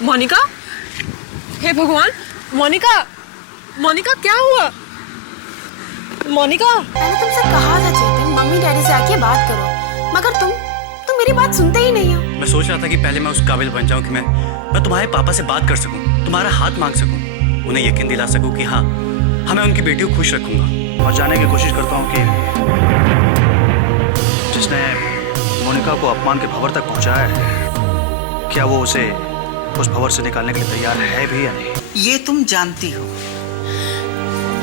मोनिका, हे भगवान, मोनिका, मोनिका क्या हुआ? मोनिका, मैंने तुमसे कहा था चेतन, मम्मी डैडी से आके बात करो, मगर तुम मेरी बात सुनते ही नहीं हो। मैं सोच रहा था कि पहले मैं उस काबिल बन जाऊं कि मैं तुम्हारे पापा से बात कर सकूं, तुम्हारा हाथ मांग सकूं, उन्हें यकीन दिला सकूं कि हाँ मैं उनकी बेटी को खुश रखूंगा। और जानने की कोशिश करता हूँ कि जिसने मोनिका को अपमान के भंवर तक पहुंचाया है, क्या वो उसे उस भंवर से निकालने के लिए तैयार है भी या नहीं? ये तुम जानती हो।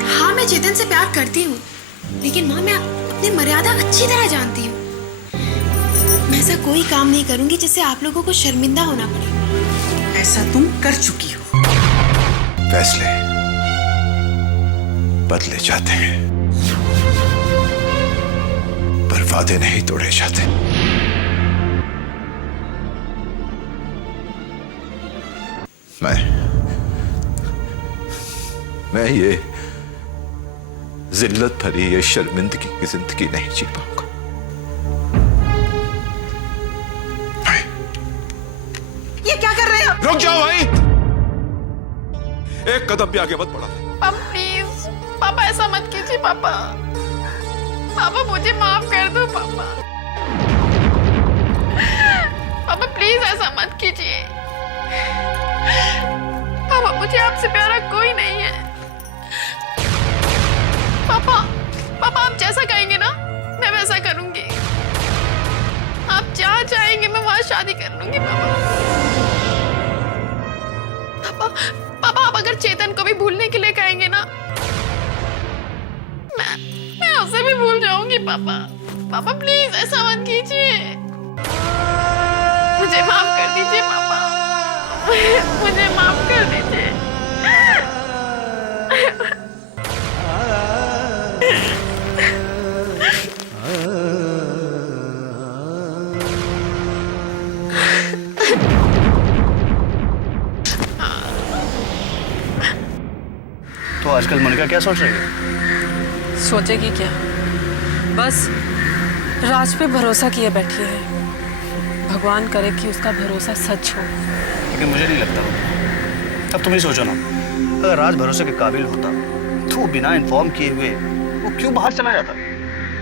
हाँ, मैं चेतन से प्यार करती हूँ, लेकिन माँ मैं अपनी मर्यादा अच्छी तरह जानती हूँ। मैं ऐसा कोई काम नहीं करूंगी जिससे आप लोगों को शर्मिंदा होना पड़े। ऐसा तुम कर चुकी हो। फैसले बदले जाते हैं, पर वादे नहीं तोड़े जाते। मैं ये जिल्लत भरी ये शर्मिंदगी की जिंदगी नहीं जी पाऊंगा। ये क्या कर रहे हो? रुक जाओ भाई, एक कदम भी आगे मत बढ़ा। पापा प्लीज, पापा ऐसा मत कीजिए। पापा पापा मुझे माफ कर दो। पापा पापा प्लीज ऐसा मत कीजिए। पापा मुझे आपसे प्यारा कोई नहीं है। पापा पापा आप जैसा कहेंगे ना मैं वैसा करूंगी। आप जहाँ चाहेंगे मैं वहां शादी कर लूंगी। पापा पापा पापा आप अगर चेतन को भी भूलने के लिए कहेंगे ना मैं उसे भी भूल जाऊंगी। पापा पापा प्लीज ऐसा मत कीजिए। मुझे माफ कर दीजिए। पापा मुझे माफ कर दीजिए। तो आजकल मोनिका क्या सोच रही है? सोचेगी क्या, बस राज पे भरोसा किए बैठी है। भगवान करे कि उसका भरोसा सच हो। लेकिन मुझे नहीं लगता। अब तुम ही सोचो ना, अगर राज भरोसे के काबिल होता तो वो बिना इन्फॉर्म किए हुए वो क्यों बाहर चला जाता?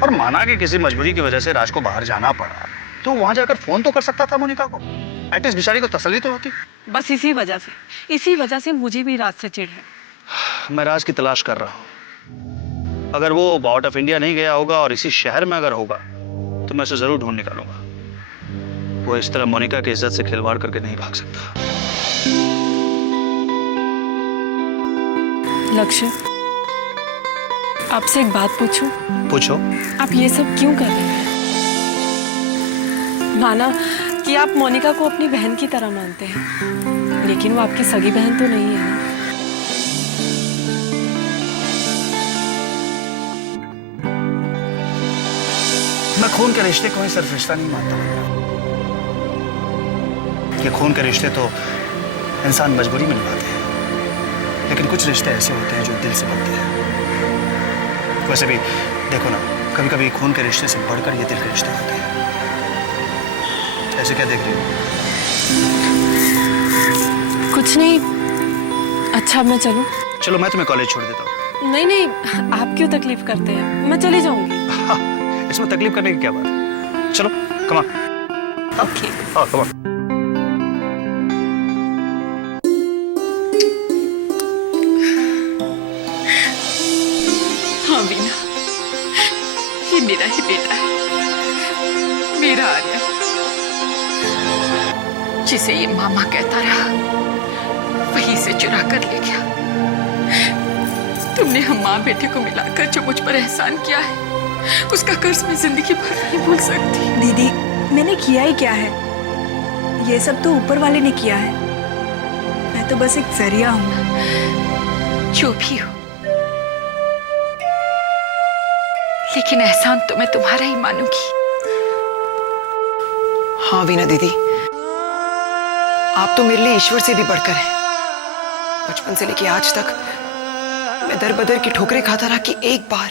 और माना कि किसी मजबूरी की वजह से राज को बाहर जाना पड़ा, तो वहां जाकर फोन तो कर सकता था मोनिका को। एटलीस्ट बेचारी को तसल्ली तो होती। बस इसी वजह से मुझे भी राज से चिढ़ है। मैं राज की तलाश कर रहा हूँ। अगर वो आउट ऑफ इंडिया नहीं गया होगा और इसी शहर में अगर होगा तो मैं उसे जरूर ढूंढ निकालूंगा। वो इस तरह मोनिका की इज्जत से खिलवाड़ करके नहीं भाग सकता। लक्ष्य, आपसे एक बात पूछूं? पूछो। आप ये सब क्यों कर रहे हैं? माना कि आप मोनिका को अपनी बहन की तरह मानते हैं, लेकिन वो आपकी सगी बहन तो नहीं है ना। मैं खून के रिश्ते को ही सिर्फ रिश्ता नहीं मानता। ये खून के रिश्ते तो इंसान मजबूरी में निभाते हैं, लेकिन कुछ रिश्ते ऐसे होते हैं जो दिल से बनते हैं। वैसे भी देखो ना, कभी कभी खून के रिश्ते से बढ़कर ये दिल के रिश्ते होते हैं। ऐसे क्या देख रही हो? कुछ नहीं। अच्छा मैं चलूं? चलो मैं तुम्हें कॉलेज छोड़ देता हूँ। नहीं, आप क्यों तकलीफ करते हैं? मैं चली जाऊंगी। इसमें तकलीफ करने की क्या बात है? चलो कम ऑन। ओके। हाँ कम ऑन। हाँ वीना, ये मेरा ही बेटा है, मेरा आर्या, जिसे ये मामा कहता रहा वहीं से चुरा कर ले गया। तुमने हम माँ बेटे को मिलाकर जो मुझ पर एहसान किया है, उसका कर्ज मैं जिंदगी भर नहीं भूल सकती। दीदी, मैंने किया ही क्या है? ये सब तो ऊपर वाले ने किया है। मैं तो बस एक जरिया हूँ। जो भी हो, लेकिन एहसान तो मैं तुम्हारा ही मानूंगी। हाँ वीना दीदी, आप तो मेरे लिए ईश्वर से भी बढ़कर हैं। बचपन से लेके आज तक मैं दर बदर की ठोकरें खाता रहा कि एक बार,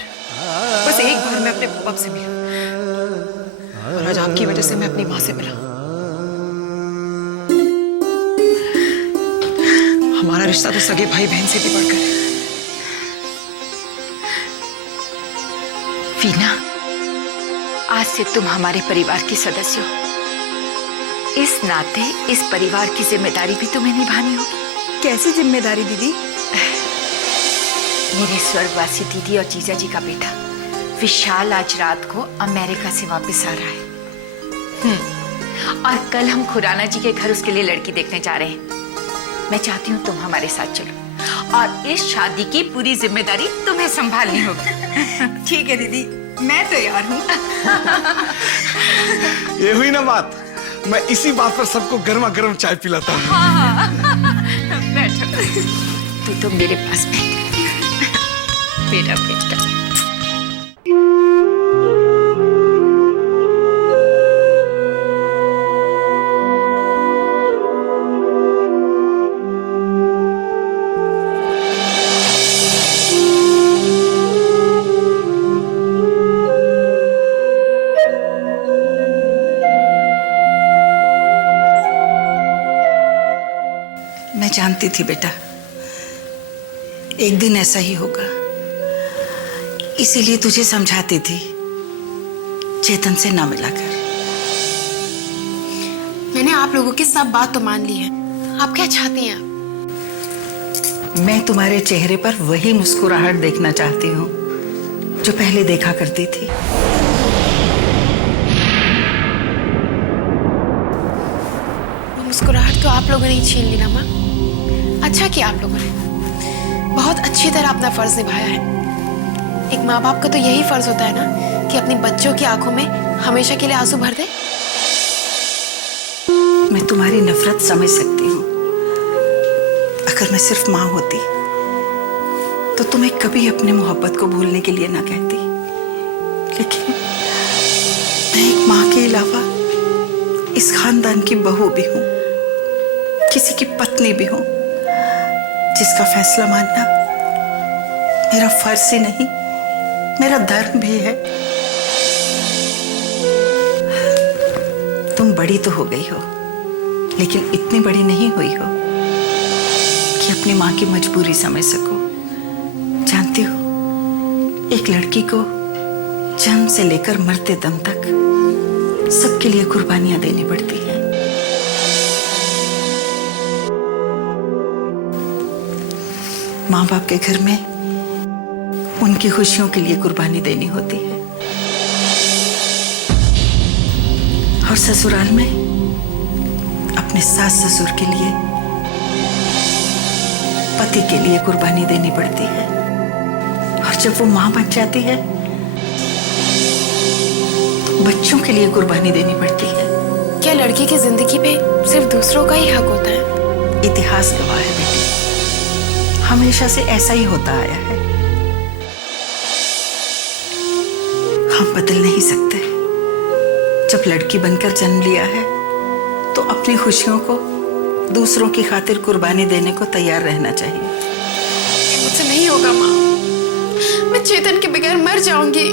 बस एक बार मैं अपने पापा से मिला, और आज आपकी वजह से मैं अपनी माँ से मिला। हमारा रिश्ता तो सगे भाई बहन से भी बढ़कर है। वीना, आज से तुम हमारे परिवार की सदस्य हो। इस नाते इस परिवार की जिम्मेदारी भी तुम्हें निभानी होगी। कैसी जिम्मेदारी दीदी? मेरे स्वर्गवासी दीदी और जीजा जी का बेटा विशाल आज रात को अमेरिका से वापस आ रहा है। और कल हम खुराना जी के घर उसके लिए लड़की देखने जा रहे हैं। मैं चाहती हूँ तुम हमारे साथ चलो और इस शादी की पूरी जिम्मेदारी तुम्हें संभालनी होगी। ठीक है दीदी, मैं तैयार हूँ। ये हुई ना बात। मैं इसी बात पर सबको गर्मा गर्म चाय पिलाता हूँ। बैठो, तू तो मेरे पास बैठ। बेटा बेटा। मैं जानती थी बेटा, एक दिन ऐसा ही होगा। इसीलिए तुझे समझाती थी चेतन से ना मिला कर। मैंने आप लोगों की सब बात तो मान ली है। आप क्या चाहती हैं? मैं तुम्हारे चेहरे पर वही मुस्कुराहट देखना चाहती हूँ जो पहले देखा करती थी। वो मुस्कुराहट तो आप लोगों ने ही छीन ली ना माँ। अच्छा किया आप लोगों ने, बहुत अच्छी तरह अपना फर्ज निभाया है। एक माँ बाप का तो यही फर्ज होता है ना कि अपनी बच्चों की आंखों में हमेशा के लिए आंसू भर दे। मैं तुम्हारी नफरत समझ सकती हूँ। अगर मैं सिर्फ माँ होती तो तुम्हें कभी अपनी मोहब्बत को भूलने के लिए ना कहती। लेकिन मैं एक माँ के अलावा इस खानदान की बहू भी हूँ, किसी की पत्नी भी हूँ, जिसका फैसला मानना मेरा फर्ज ही नहीं, मेरा धर्म भी है। तुम बड़ी तो हो गई हो, लेकिन इतनी बड़ी नहीं हुई हो कि अपनी माँ की मजबूरी समझ सको। जानती हो, एक लड़की को जन्म से लेकर मरते दम तक सबके लिए कुर्बानियां देनी पड़ती हैं। माँ बाप के घर में उनकी खुशियों के लिए कुर्बानी देनी होती है, और ससुराल में अपने सास ससुर के लिए, पति के लिए कुर्बानी देनी पड़ती है। और जब वो माँ बन जाती है तो बच्चों के लिए कुर्बानी देनी पड़ती है। क्या लड़की की जिंदगी पे सिर्फ दूसरों का ही हक होता है? इतिहास गवाह है बेटी, हमेशा से ऐसा ही होता आया है। हम बदल नहीं सकते। जब लड़की बनकर जन्म लिया है तो अपनी खुशियों को दूसरों की खातिर कुर्बानी देने को तैयार रहना चाहिए। ये मुझसे नहीं होगा माँ, मैं चेतन के बगैर मर जाऊंगी।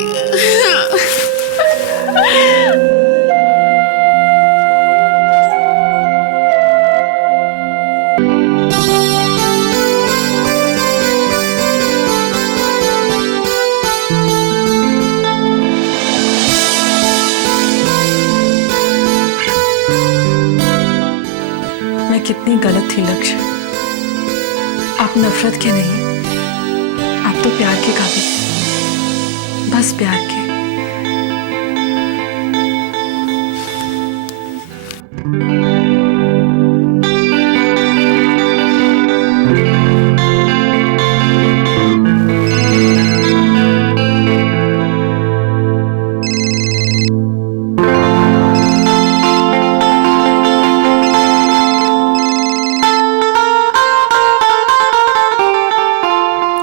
मैं कितनी गलत थी लक्ष्य। आप नफरत के नहीं, आप तो प्यार के काबिल हैं, बस प्यार के।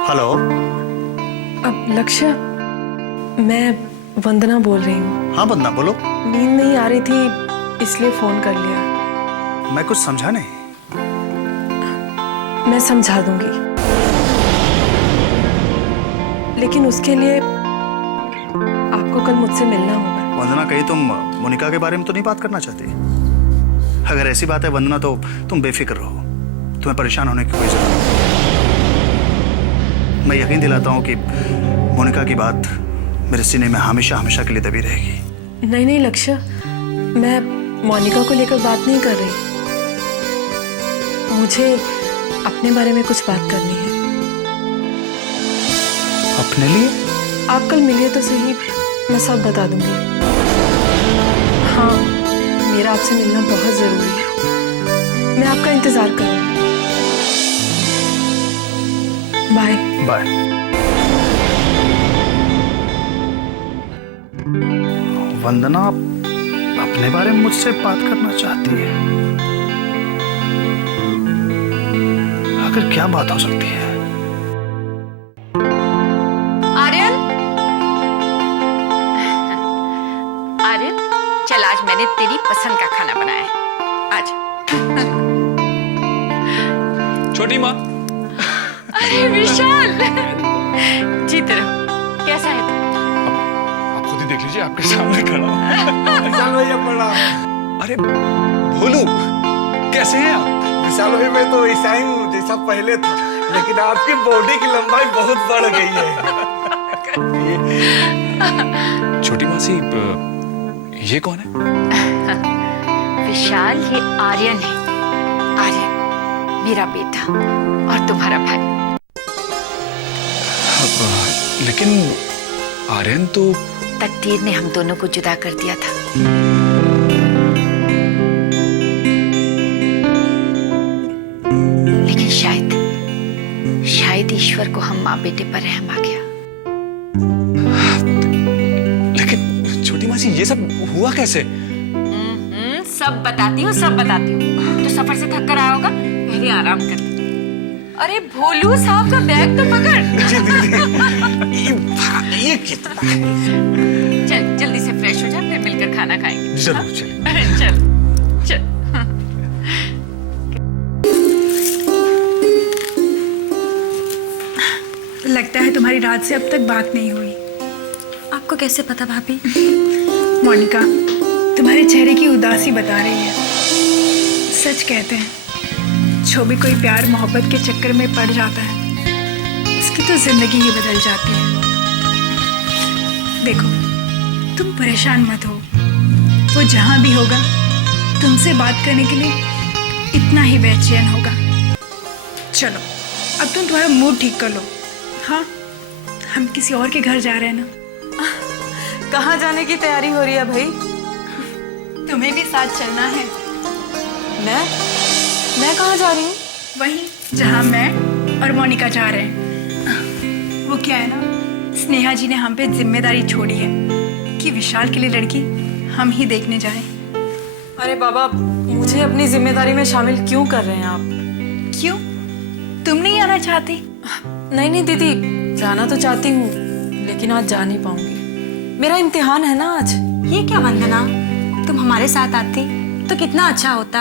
हेलो। अब लक्ष्य, मैं वंदना बोल रही हूँ। हाँ वंदना बोलो। नींद नहीं आ रही थी इसलिए फोन कर लिया। मैं कुछ समझा नहीं। मैं समझा दूंगी, लेकिन उसके लिए आपको कल मुझसे मिलना होगा। वंदना, कहीं तुम मोनिका के बारे में तो नहीं बात करना चाहती? अगर ऐसी बात है वंदना तो तुम बेफिक्र रहो। तुम्हें परेशान होने की कोई जरूरत नहीं। मैं यकीन दिलाता हूँ कि मोनिका की बात मेरे सीने में हमेशा हमेशा के लिए दबी रहेगी। नहीं नहीं लक्ष्य, मैं मोनिका को लेकर बात नहीं कर रही। मुझे अपने बारे में कुछ बात करनी है। अपने लिए? आप कल मिलिए तो सही, मैं सब बता दूंगी। हाँ, मेरा आपसे मिलना बहुत जरूरी है। मैं आपका इंतजार करूंगी। Bye bye. वंदना अपने बारे में मुझसे बात करना चाहती है। आखिर क्या बात हो सकती है? आर्यन, आर्यन, चल आज मैंने तेरी पसंद का खाना बनाया है। आज छोटी माँ। अरे विशाल, जीते रहो। कैसा है तू? आप खुद ही देख लीजिए, आपके सामने खड़ा हूं। विशाल भैया प्रणाम। अरे भोलू, कैसे हैं आप? विशाल भाई मैं तो ऐसा ही हूँ जैसा पहले था, लेकिन आपकी बॉडी की लंबाई बहुत बढ़ गई है। छोटी मासी, ये कौन है? विशाल, ये आर्यन है। आर्यन मेरा बेटा और तुम्हारा भाई। लेकिन आर्यन तो तकदीर ने हम दोनों को जुदा कर दिया था। लेकिन शायद ईश्वर को हम माँ बेटे पर रहम आ गया। लेकिन छोटी मासी, ये सब हुआ कैसे? सब बताती हूँ, सब बताती हूँ। तो सफर से थक कर आया होगा, पहले आराम कर ले। अरे भोलू साहब का बैग तो पकड़। जी दीदी, ये कितना है? चल जल्दी से फ्रेश हो जा, फिर मिलकर खाना खाएंगे। जरूर चलिए। चल चल। लगता है तुम्हारी रात से अब तक बात नहीं हुई। आपको कैसे पता भाभी? मोनिका, तुम्हारे चेहरे की उदासी बता रही है। सच कहते हैं, जो भी कोई प्यार मोहब्बत के चक्कर में पड़ जाता है, उसकी तो जिंदगी ही बदल जाती है। देखो, तुम परेशान मत हो। वो जहां भी होगा, तुमसे बात करने के लिए इतना ही बेचैन होगा। चलो, अब तुम तुम्हारा मूड ठीक कर लो। हाँ, हम किसी और के घर जा रहे हैं ना। कहाँ जाने की तैयारी हो रही है भाई? तुम्हें भी साथ चलना है। मैं कहाँ जा रही हूँ? वहीं जहाँ मैं और मोनिका जा रहे हैं। वो क्या है ना, स्नेहा जी ने हम पे जिम्मेदारी छोड़ी है कि विशाल के लिए लड़की हम ही देखने जाएं। अरे बाबा, मुझे अपनी जिम्मेदारी में शामिल क्यों कर रहे हैं आप? क्यों? तुम नहीं आना चाहती? नहीं नहीं दीदी, जाना तो चाहती हूँ, लेकिन आज जा नहीं पाऊंगी। मेरा इम्तिहान है ना आज। ये क्या वंदना, तुम हमारे साथ आती तो कितना अच्छा होता।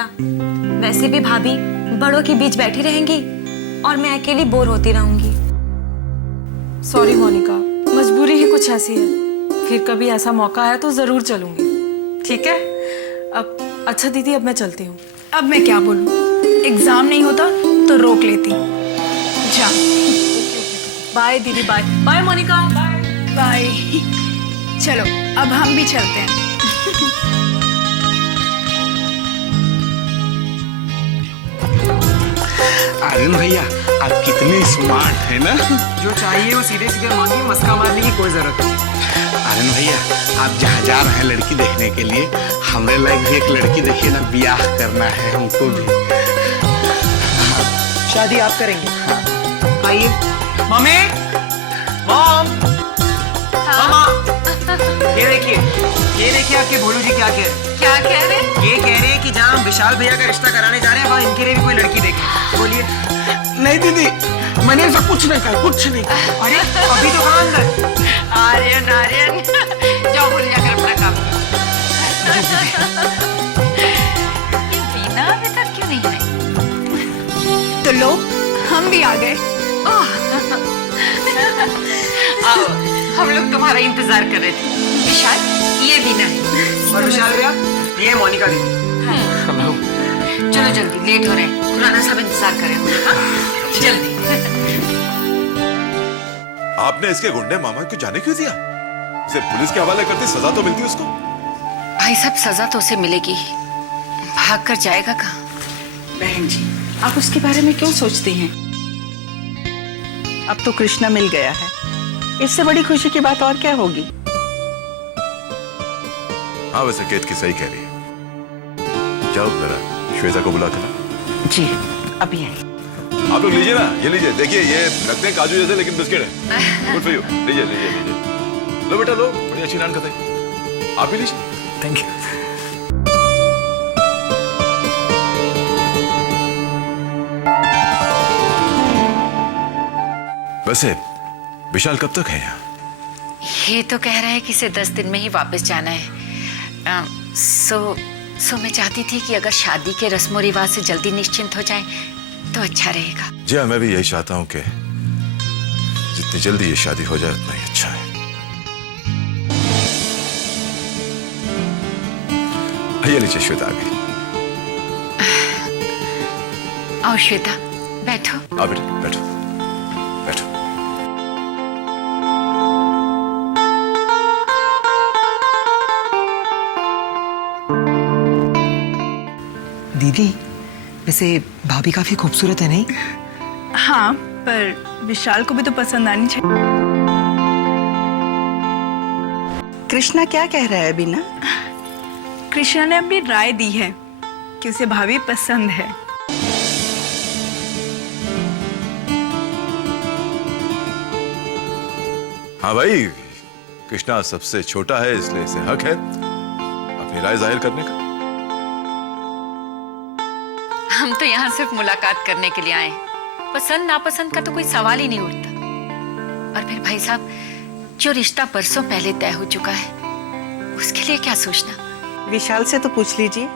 वैसे भी भाभी बड़ों के बीच बैठी रहेंगी और मैं अकेली बोर होती रहूंगी। सॉरी मोनिका, मजबूरी ही कुछ ऐसी है। फिर कभी ऐसा मौका आया तो जरूर चलूंगी। ठीक है? अब अच्छा दीदी, अब मैं चलती हूँ। अब मैं क्या बोलूं? एग्जाम नहीं होता तो रोक लेती। जा। बाय दीदी, bye bye Monica, bye bye. चलो, अब हम भी चलते हैं। आर्यन भैया, आप कितने स्मार्ट है ना? जो चाहिए वो सीधे सीधे मांगिए, मस्का मारने की कोई जरूरत नहीं। आर्यन भैया, आप जहाँ जा रहे हैं लड़की देखने के लिए, हमारे लायक भी एक लड़की देखिए ना, ब्याह करना है हमको भी। शादी आप करेंगे? आइए। मम्मी, मॉम, मामा, ये देखिए आपके भोलू जी क्या कह रहे हैं। क्या कह रहे? ये कह रहे हैं कि जहाँ हम विशाल भैया का रिश्ता कराने जा रहे हैं, वहाँ इनके लिए भी कोई लड़की देखें। बोलिए। नहीं दीदी, मैंने ऐसा कुछ नहीं कहा, कुछ नहीं कहा। अरे अभी तो कहाँ अंदर। आर्यन, जाओ भूल जाकर अपना काम करो। ये बीना अभी तक क्यों नहीं आई? तो लो, हम भी आ गए। आओ, हम लोग तुम्हारा इंतजार कर रहे थे। विशाल, ये बीना है। और विशाल भैया, ये है मोनिका दीदी। चलो जल्दी, लेट हो रहे हैं। पुराना सब इंतजार कर रहे होंगे। हाँ? जल्दी। आपने इसके गुंडे मामा को जाने क्यों दिया? इसे पुलिस के हवाले करते सजा तो मिलती उसको। भाई साहब, सजा तो उसे मिलेगी, भाग कर जाएगा कहाँ? बहन जी, आप उसके बारे में क्यों सोचती हैं? अब तो कृष्णा मिल गया है, इससे बड़ी खुशी की बात और क्या होगी? हाँ, वैसे केतकी सही कह रही है। जाओ जरा श्वेता को बुला कर। जी, अभी आई। आप लोग लीजिए ना, ये लीजिए, देखिए ये लगते हैं काजू जैसे लेकिन बिस्किट है। Good for you. लीजिए लीजिए लीजिए, लो बेटा लो, बड़ी अच्छी नान खाते। आप भी लीजिए। Thank you. वैसे विशाल कब तक है यहाँ? ये तो कह रहा है कि इसे 10 दिन में ही वापस जाना है। सो मैं चाहती थी कि अगर शादी के रस्मों रिवाज से जल्दी निश्चिंत हो जाए तो अच्छा रहेगा। जी हाँ, मैं भी यही चाहता हूँ कि जितनी जल्दी ये शादी हो जाए उतना ही अच्छा है। ये लीजिए, श्वेता आ गई। आओ श्वेता, बैठो। आओ बेटा, बैठो बैठो। दीदी, वैसे भाभी काफी खूबसूरत है नहीं? हाँ, पर विशाल को भी तो पसंद आनी चाहिए। कृष्णा क्या कह रहा है बीना? कृष्णा ने अपनी राय दी है कि उसे भाभी पसंद है। हाँ भाई, कृष्णा सबसे छोटा है इसलिए इसे हक है अपनी राय जाहिर करने का। हम तो यहाँ सिर्फ मुलाकात करने के लिए आए हैं। पसंद नापसंद का तो कोई सवाल ही नहीं उठता। और फिर भाई साहब, जो रिश्ता बरसों पहले तय हो चुका है उसके लिए क्या सोचना? विशाल से तो पूछ लीजिए,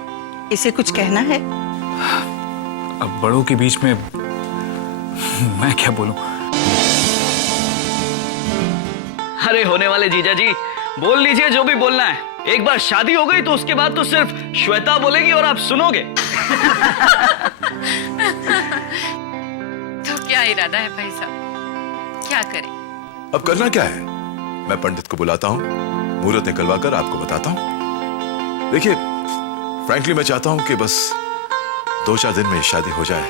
इसे कुछ कहना है? अब बड़ों के बीच में मैं क्या बोलूं? अरे होने वाले जीजा जी, बोल लीजिए जो भी बोलना है। एक बार शादी हो गई तो उसके बाद तो सिर्फ श्वेता बोलेगी और आप सुनोगे। तो क्या इरादा है भाई साहब, क्या करें? अब करना क्या है? मैं पंडित को बुलाता हूँ, मुहूर्त निकलवा कर आपको बताता हूँ। देखिए, फ्रैंकली मैं चाहता हूँ कि बस 2-4 दिन में ये शादी हो जाए,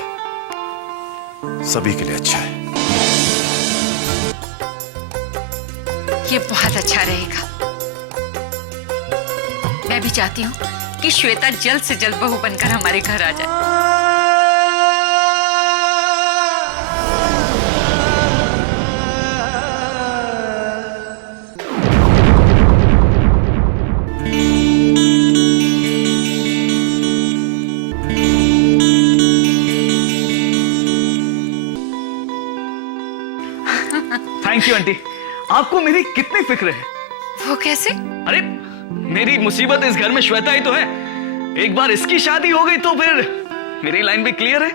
सभी के लिए अच्छा है। ये बहुत अच्छा रहेगा। मैं भी चाहती हूँ कि श्वेता जल्द से जल्द बहू बनकर हमारे घर आ जाए। थैंक यू आंटी, आपको मेरी कितनी फिक्र है। वो कैसे? अरे मेरी मुसीबत इस घर में श्वेता ही तो है। एक बार इसकी शादी हो गई तो फिर मेरी लाइन भी क्लियर है।